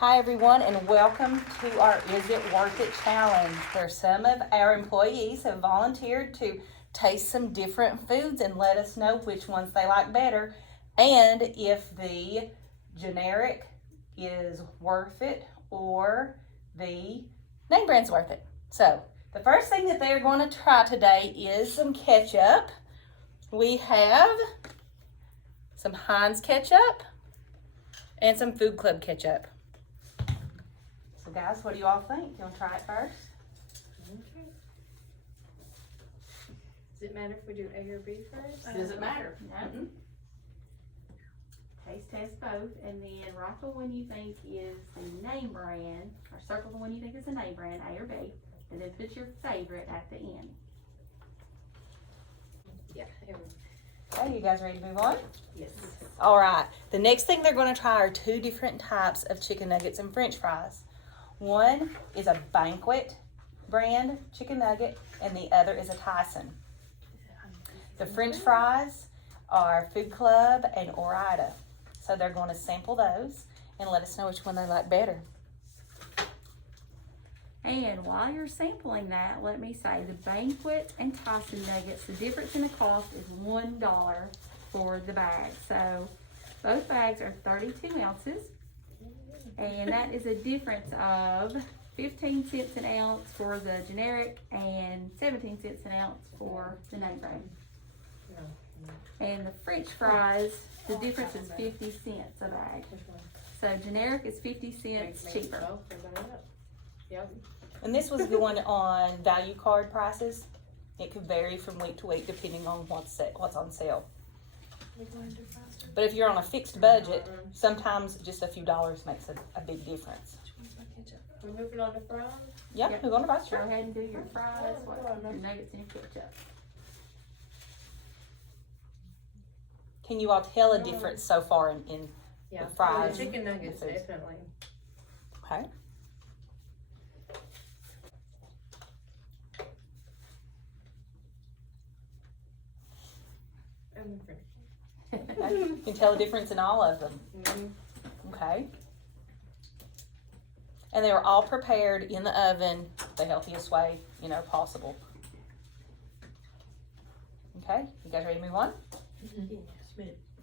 Hi everyone, and welcome to our Is It Worth It challenge, where some of our employees have volunteered to taste some different foods and let us know which ones they like better and if the generic is worth it or the name brand's worth it. So the first thing that they're going to try today is some ketchup. We have some Heinz ketchup and some Food Club ketchup. So guys, what do you all think? You want to try it first? Okay. Does it matter if we do A or B first? Does it matter? No. Taste test both, and then write the one you think is the name brand, or circle the one you think is the name brand, A or B, and then put your favorite at the end. Yeah. Okay, you guys ready to move on? Yes. All right. The next thing they're going to try are two different types of chicken nuggets and French fries. One is a Banquet brand chicken nugget, and the other is a Tyson. The French fries are Food Club and Ore-Ida. So they're going to sample those and let us know which one they like better. And while you're sampling that, let me say the Banquet and Tyson nuggets, the difference in the cost is $1 for the bag. So both bags are 32 ounces, and that is a difference of 15 cents an ounce for the generic and 17 cents an ounce for the name brand. And the French fries, the difference is 50 cents a bag. So generic is 50 cents cheaper. Yep. And this was going on value card prices. It could vary from week to week depending on what's on sale. But if you're on a fixed budget, sometimes just a few dollars makes a big difference. We're moving on to fries. Yep, Yep. we're going to fries. Go ahead and do your fries, your nuggets and your ketchup. Can you all tell a difference so far in Yeah. the fries? The chicken nuggets, and foods? definitely. Okay. And the French. You can tell a difference in all of them. Okay. And they were all prepared in the oven the healthiest way, possible. Okay, you guys ready to move on?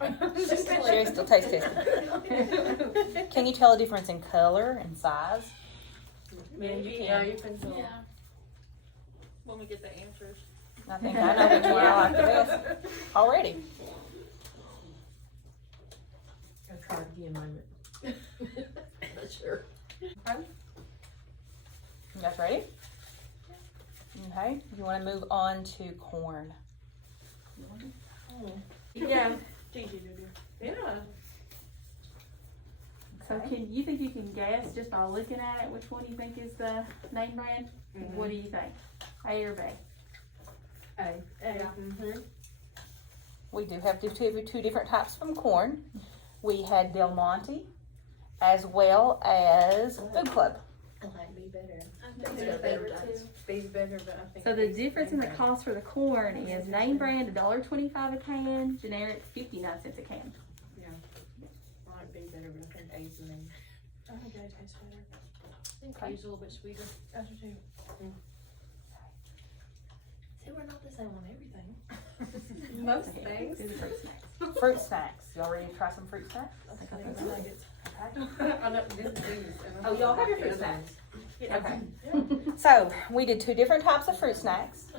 Sherry's still taste testing. Can you tell a difference in color and size? Yeah, you can tell. Yeah. When we get the answers. I think I know which one I like the best already. I'll try it again, moment. Not sure. You guys ready? Okay, you want to move on to corn. Yeah. Yeah. So you think you can guess just by looking at it which one you think is the name brand? What do you think? A or B? A. We do have two different types from corn. We had Del Monte as well as Food Club. I like B better. I think they're better too. B's better, but I think. So the B's difference in the better. cost for the corn is name brand $1.25 a can, generic 59 cents a can. I like B better, but I think A's the name. I think A tastes better. I think A's a little bit sweeter. I do too. See, we're not the same on everything. Most Okay, things. do the fruit snacks. Fruit snacks. Y'all ready to try some fruit snacks? I think I'll do nuggets. I know this is these. Oh, y'all have your fruit snacks? Yeah. Okay. So we did two different types of fruit snacks.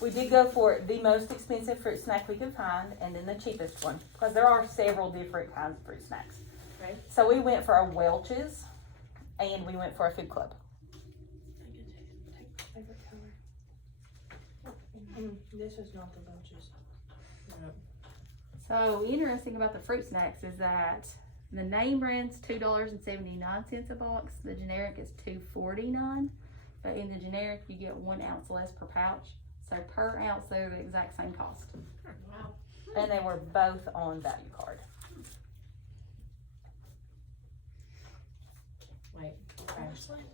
We did go for the most expensive fruit snack we could find and then the cheapest one because there are several different kinds of fruit snacks. Right. So we went for a Welch's and we went for a Food Club. Take favorite color. This is not the bunches. So interesting about the fruit snacks is that the name brand's $2.79 a box. The generic is $2.49, but in the generic you get 1 ounce less per pouch. So per ounce they're the exact same cost. Wow. And they were both on value card. Wait. Okay.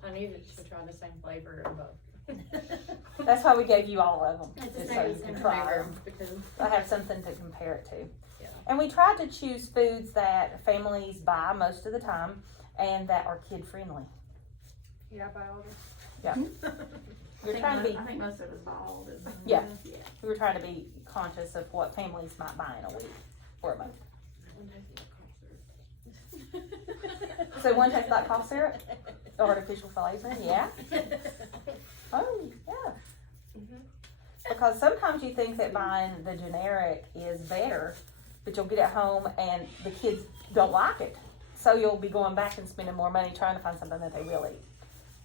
I needed to try the same flavor of both. That's why we gave you all of them, It's the just so same you can flavor. try them. Because I have something to compare it to. Yeah. And we tried to choose foods that families buy most of the time and that are kid friendly. Yeah, I buy all this. We're trying to be, I think most of it was bald. Yeah. we were trying to be conscious of what families might buy in a week or a month. So one tastes like cough syrup, artificial flavor, yeah. Oh, yeah. Because sometimes you think that buying the generic is better, but you'll get it home and the kids don't like it. So you'll be going back and spending more money trying to find something that they will eat.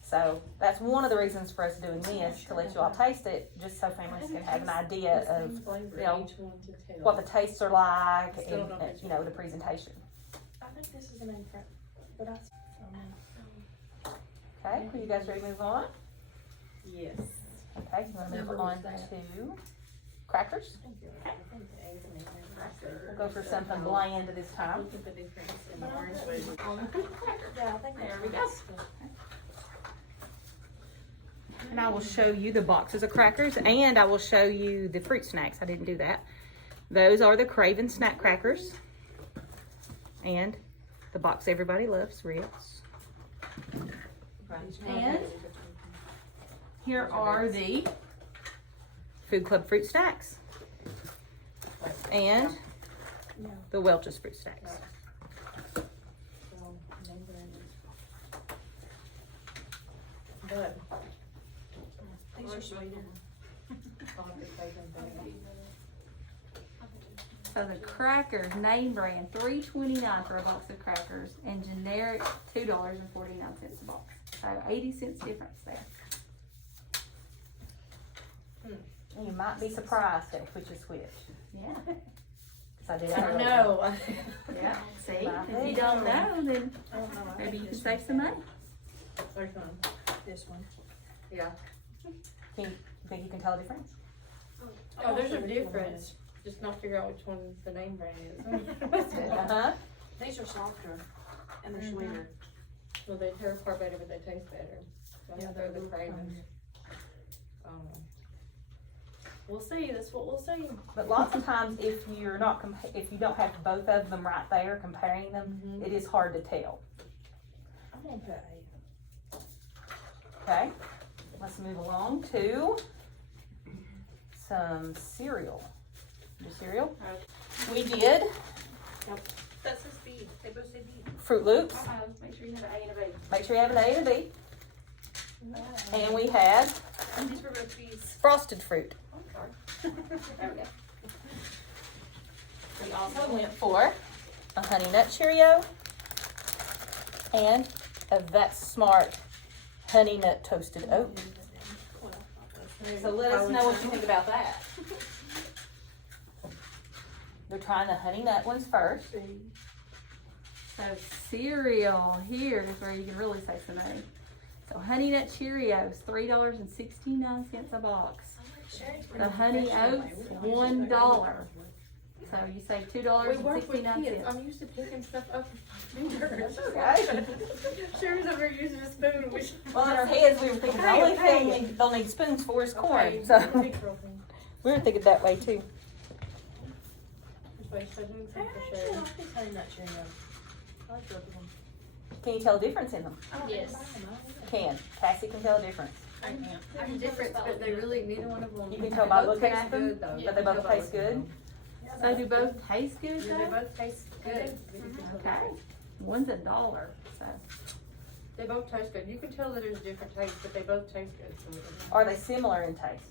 So that's one of the reasons for us doing this, to let you all taste it, just so families can have an idea of what the tastes are like and, you know, the presentation. I think this is the name for it, but I. Okay, are you guys ready to move on? Yes. Okay, you wanna move on to crackers? We'll go for something bland this time. Look at the difference in the orange food. Yeah, I think There we go. And I will show you the boxes of crackers, and I will show you the fruit snacks. I didn't do that. Those are the Craven snack crackers. And the box everybody loves, Ritz. And here are the Food Club fruit snacks. And the Welch's fruit snacks. But these are sweeter. So the crackers, name brand, $3.29 for a box of crackers, and generic $2.49 a box. So 80 cents difference there. You might be surprised at which is which. Yeah. 'Cause I did it I earlier. know. Yeah. See, if you don't know, then I don't know. I maybe think you can this save one. some money. Which one? This one. Yeah. Can you think you can tell the difference? Oh, there's a difference. Just not figure out which one the name brand is. Uh-huh. These are softer and they're sweeter. Well, they tear apart better, but they taste better. So Yeah, they're the they're Cravens. We'll see. That's what we'll see. But lots of times, if you're not if you don't have both of them right there comparing them, it is hard to tell. I'm gonna put 8. Okay, let's move along to some cereal. The cereal we did That says B. They both say B. Fruit Loops. Make sure you have an A and a B. Make sure you have an A and a B. And we had These were both B's. frosted fruit. There we go. We also went for a Honey Nut Cheerio and a That's Smart Honey Nut Toasted Oat. So let us know what you think about that. They're trying the Honey Nut ones first. So cereal here is where you can really save some money. So Honey Nut Cheerios, $3.69 a box. The Honey Oats, $1. So you save We work with $2.69. kids. I'm used to picking stuff up with my fingers. Okay. Sherry's over here using a spoon. Which Well, in our heads, we were thinking the only thing they'll need spoons for is corn. So we were thinking that way too. I actually like these Honey Nut Cheerios. I like both of them. Can you tell a difference in them? I don't Yes. buy them, I don't know. Can. Cassie can tell a difference. I can't. There's a difference, but they really, neither one of them. You can tell by they both looking taste at them, good, though. but they both taste good. So do both taste good Yeah, they though? both taste good. Okay. One's $1, so. They both taste good. You can tell that there's a different taste, but they both taste good. So Are they similar in taste?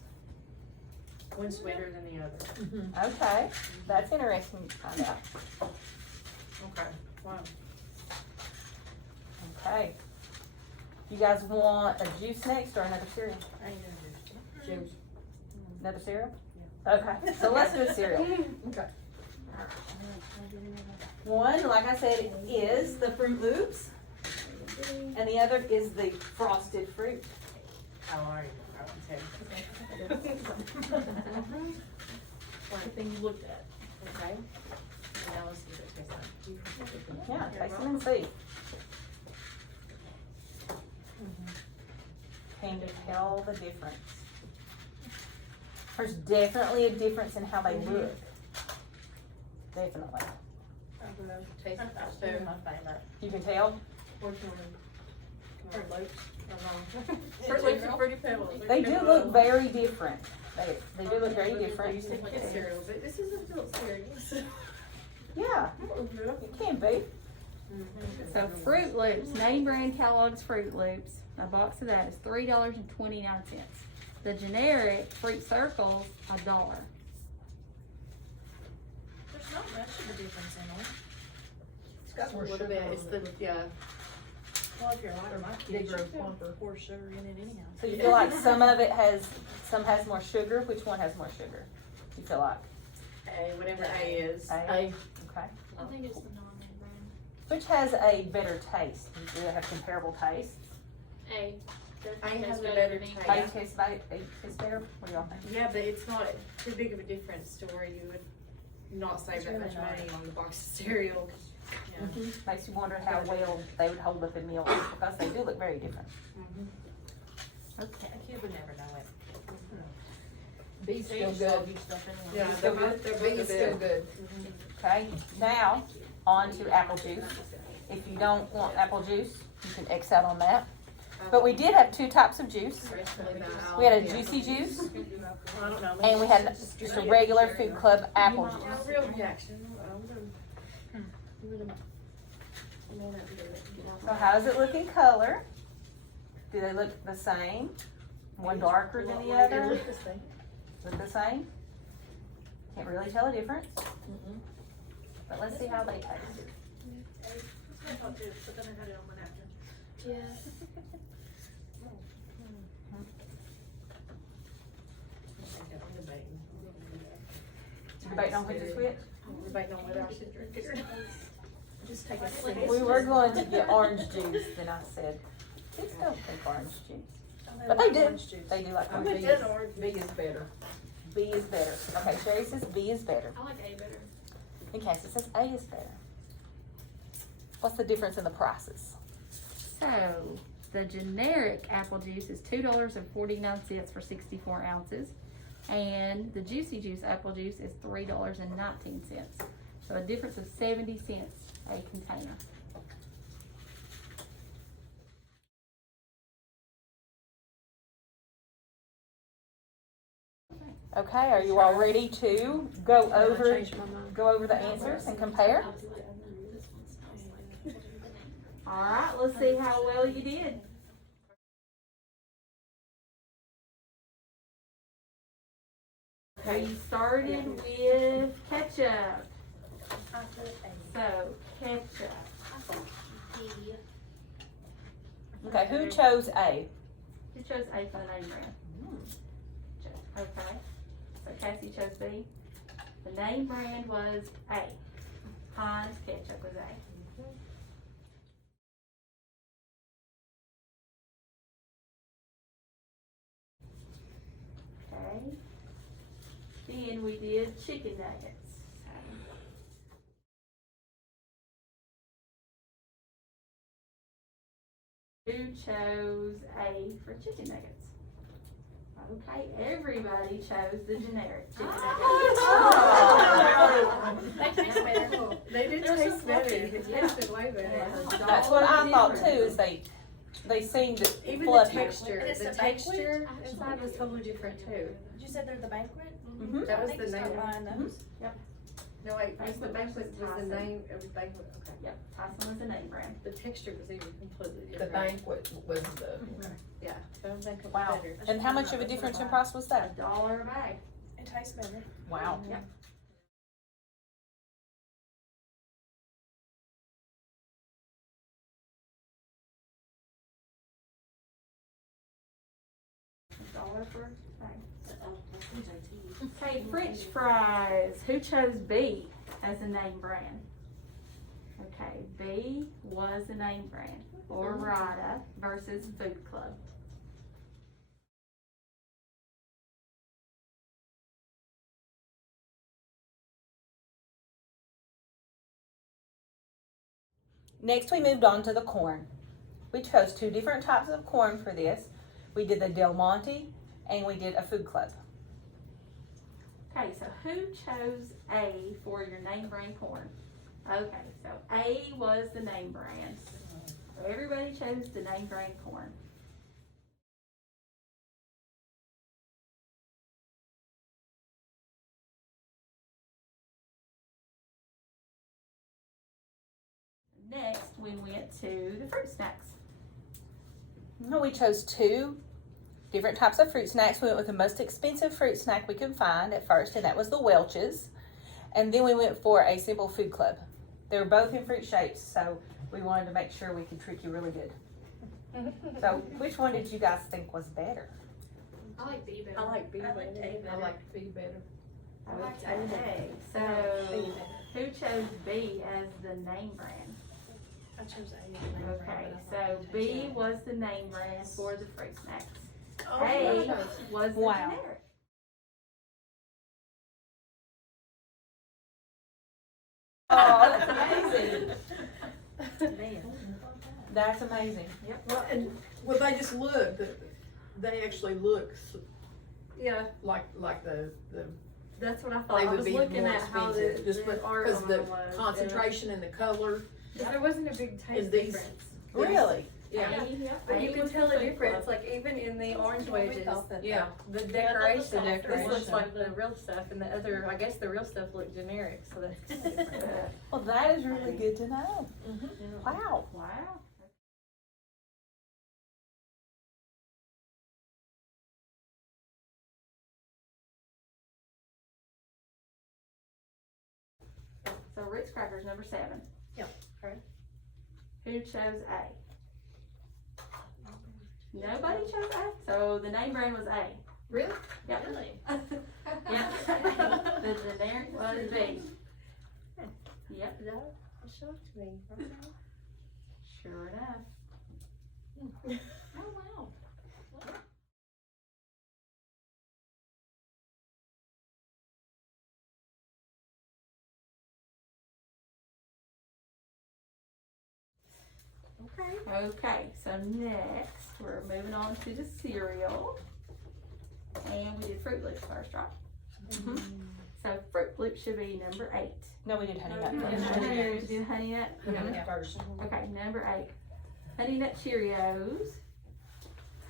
one's sweeter than the other. Okay, that's interesting to find out. Okay. Wow. Okay. You guys want a juice next or another cereal? I ain't gonna do Juice. Another cereal? Okay, so let's do a cereal. Okay. One, like I said, is the Fruit Loops, and the other is the Frosted Fruit. How are you? Everything you looked at. Okay. Now let's see what it tastes like. Yeah, taste them and see. Can you tell the difference? There's definitely a difference in how they look. Definitely. Taste my favorite. You can tell? Which one? Fruit Loops. Fruit Loops and Fruity Pebbles. They do look very different. They do look very different. It's kid cereal, but this isn't adult cereal. Yeah, it can be. So Fruit Loops, name brand Kellogg's Fruit Loops, a box of that is $3.29. The generic Fruit Circles, $1. There's not much of a difference in them. It's got more A little sugar bit, on it's it. the, yeah. Well, if you're like my kids, Bigger, you plumper. pour sugar in it anyhow. So you feel like some has more sugar? Which one has more sugar? You feel like? A, whatever A is. A? I, Okay. I think it's the non-name brand. Which has a better taste? Do they have comparable tastes? A. A has a better better than me. taste. A tastes better? What do y'all think? Yeah, but it's not too big of a difference to where you would not save It's that really much not. money on the box of cereal. Yeah. Makes you wonder how well they would hold up in meals because they do look very different. Okay. A kid would never know it. B's still They good. sell you stuff anyway. Yeah, Still they're good? both, B is still good. Okay, now on to apple juice. If you don't want apple juice, you can X out on that. But we did have two types of juice. We had a juicy juice I don't know. and we had just a regular Food Club apple juice. Yeah, real reaction. So how does it look in color? Do they look the same? One darker than the other? Look the same? Can't really tell a difference. But let's see how they taste. Yeah. Debating on which is which? I'm debating on whether I should drink it. Just take a sip. We were going to get orange juice, then I said, kids don't think orange juice. But they do. They do like I'm orange gonna juice. get orange. B is better. B is better. Okay, Sherry says B is better. I like A better. And Cassie says A is better. What's the difference in the prices? So the generic apple juice is $2.49 for 64 ounces. And the Juicy Juice apple juice is $3.19. So a difference of 70 cents a container. Okay, are you all ready to go I over changed my mind. the answers and compare? This one smells like the name brand. All right, let's see how well you did. We started with ketchup. I put a. So ketchup. B. Okay, who chose A? You chose A for the name brand. Okay. So Cassie chose B. The name brand was A. Heinz ketchup was A. Okay. Then we did chicken nuggets. Who chose A for chicken nuggets? Okay, everybody chose the generic chicken They taste better. They did They're so taste better. fluffy. It tasted way better. nuggets. That's what I thought too, is they seemed Even the fluffy. texture, And it's the the banquet? texture inside was totally different too. You said they're the banquet? Mhm. That I was think the you start name. buying those. No, wait, was the Banquet banquet, was Tyson. the name of the banquet, okay. Yep, Tyson was the name brand. The texture was even completely The different. banquet was the, Yeah, that was banquet Wow. better. And how much of a difference in price was that? $1 a bag. It tastes better. Wow. Yep. $1 for a bag. Okay, French fries. Who chose B as the name brand? Okay, B was the name brand. Ore-Ida versus Food Club. Next, we moved on to the corn. We chose two different types of corn for this. We did the Del Monte and we did a Food Club. Okay, so who chose A for your name brand corn? Okay, so A was the name brand. So everybody chose the name brand corn. Next, we went to the fruit snacks. No, we chose two different types of fruit snacks. We went with the most expensive fruit snack we could find at first, and that was the Welch's. And then we went for a Simple Food Club. They were both in fruit shapes, so we wanted to make sure we could trick you really good. So, which one did you guys think was better? I like B better. I like B better. I like B better. Okay, so who chose B as the name brand? I chose A. Okay, so B was the name brand for the fruit snacks. Oh, A was the Wow. generic. Oh, that's amazing. Man. That's amazing. Well, and, well, they just look, they actually look Yeah, like the, that's what I thought. they I would was be looking more at how expensive, just the art because on the them was. concentration and the color. Yeah. There wasn't a big taste these- difference. Really? Yeah. Yep, But you A can was tell the Fruit difference, Club. like even in the orange wedges, Yeah. the the decoration, decoration. this looks like the real stuff, and the other, I guess the real stuff looked generic, so that's kind of different. Well, that is really good to know. Wow. Wow. So Ritz crackers, number 7. Yep, okay. Who chose A? Nobody chose A. So the name brand was A. Really? Yep. Really? Yep. The generic was B. Yep. That shocked me. Sure enough. Oh, wow. Okay. Okay, so next we're moving on to the cereal. And we did Fruit Loops first, right? Mhm. So Fruit Loops should be number 8. No, we did Honey Nut We first. did Honey Nut? Yeah, first. Okay, number 8. Honey Nut Cheerios.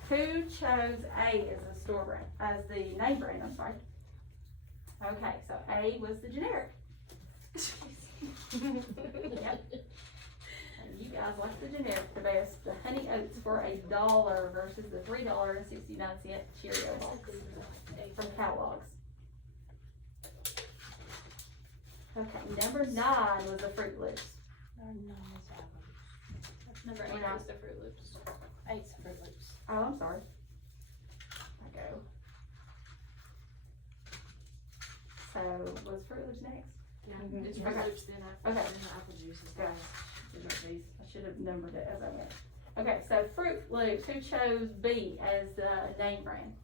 Who chose A as the store brand, as the name brand, I'm sorry. Okay, so A was the generic. Yep. And you guys like the generic the best. The Honey Oats for $1 versus the $3.69 Cheerio box from Kellogg's. Okay, number 9 was the Fruit Loops. Number 8 Yeah. was the Fruit Loops. Eight's Fruit Loops. Oh, I'm sorry. I go. So, was Fruit Loops next? Yeah, Mhm. it's Okay. Fruit Loops, then Okay. apple juice is Good. I should have numbered it as I went. Okay, so Fruit Loops, who chose B as the name brand?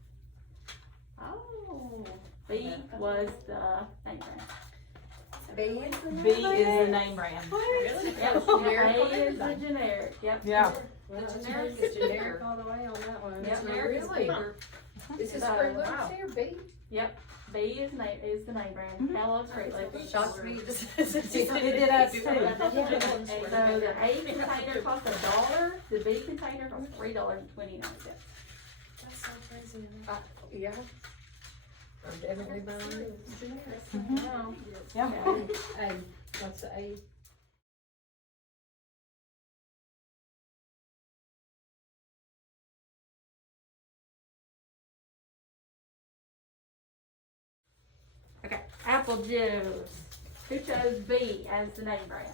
Oh, B was the name brand. B is the B is the name brand. Really? Yep, Generic A on is the everything. generic, yep. Yeah. Well, The it's generic it's is generic bigger. all the way on that one. Yep. Generic is Really? bigger. Is this So, Fruit Loops wow. here, B? B is the name brand, Kellogg's Fruit Loops. Shocked me. Just- It did us too. So the A container costs $1, the B container costs $3.29. That's so crazy. Yeah. I'm definitely buying. Wow. Yeah. A, what's the A? Okay, apple juice. Who chose B as the name brand?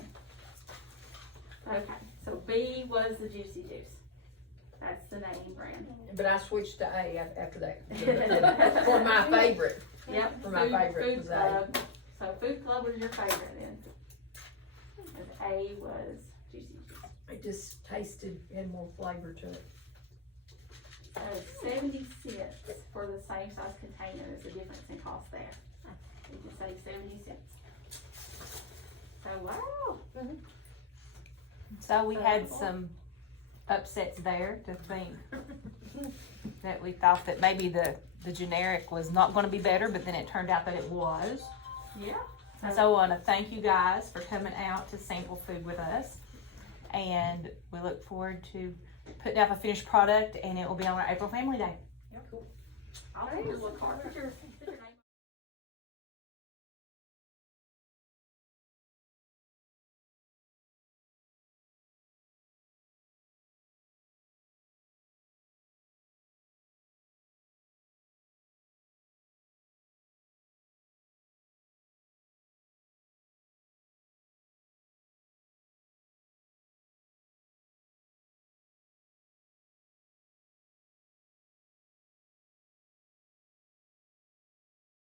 Okay, so B was the juicy juice. That's the name brand. But I switched to A after that. For my favorite. Yep. For my favorite Food was A. Club. So Food Club was your favorite then. And A was juicy juice. It just tasted, had more flavor to it. So 70 cents for the same size container is the difference in cost there. You can save 70 cents. So wow. So we had some upsets there to think that we thought that maybe the generic was not going to be better, but then it turned out that it was. Yeah. So I want to thank you guys for coming out to sample food with us. and we look forward to putting out a finished product, and it will be on our April Family Day. I'll take your little carpenter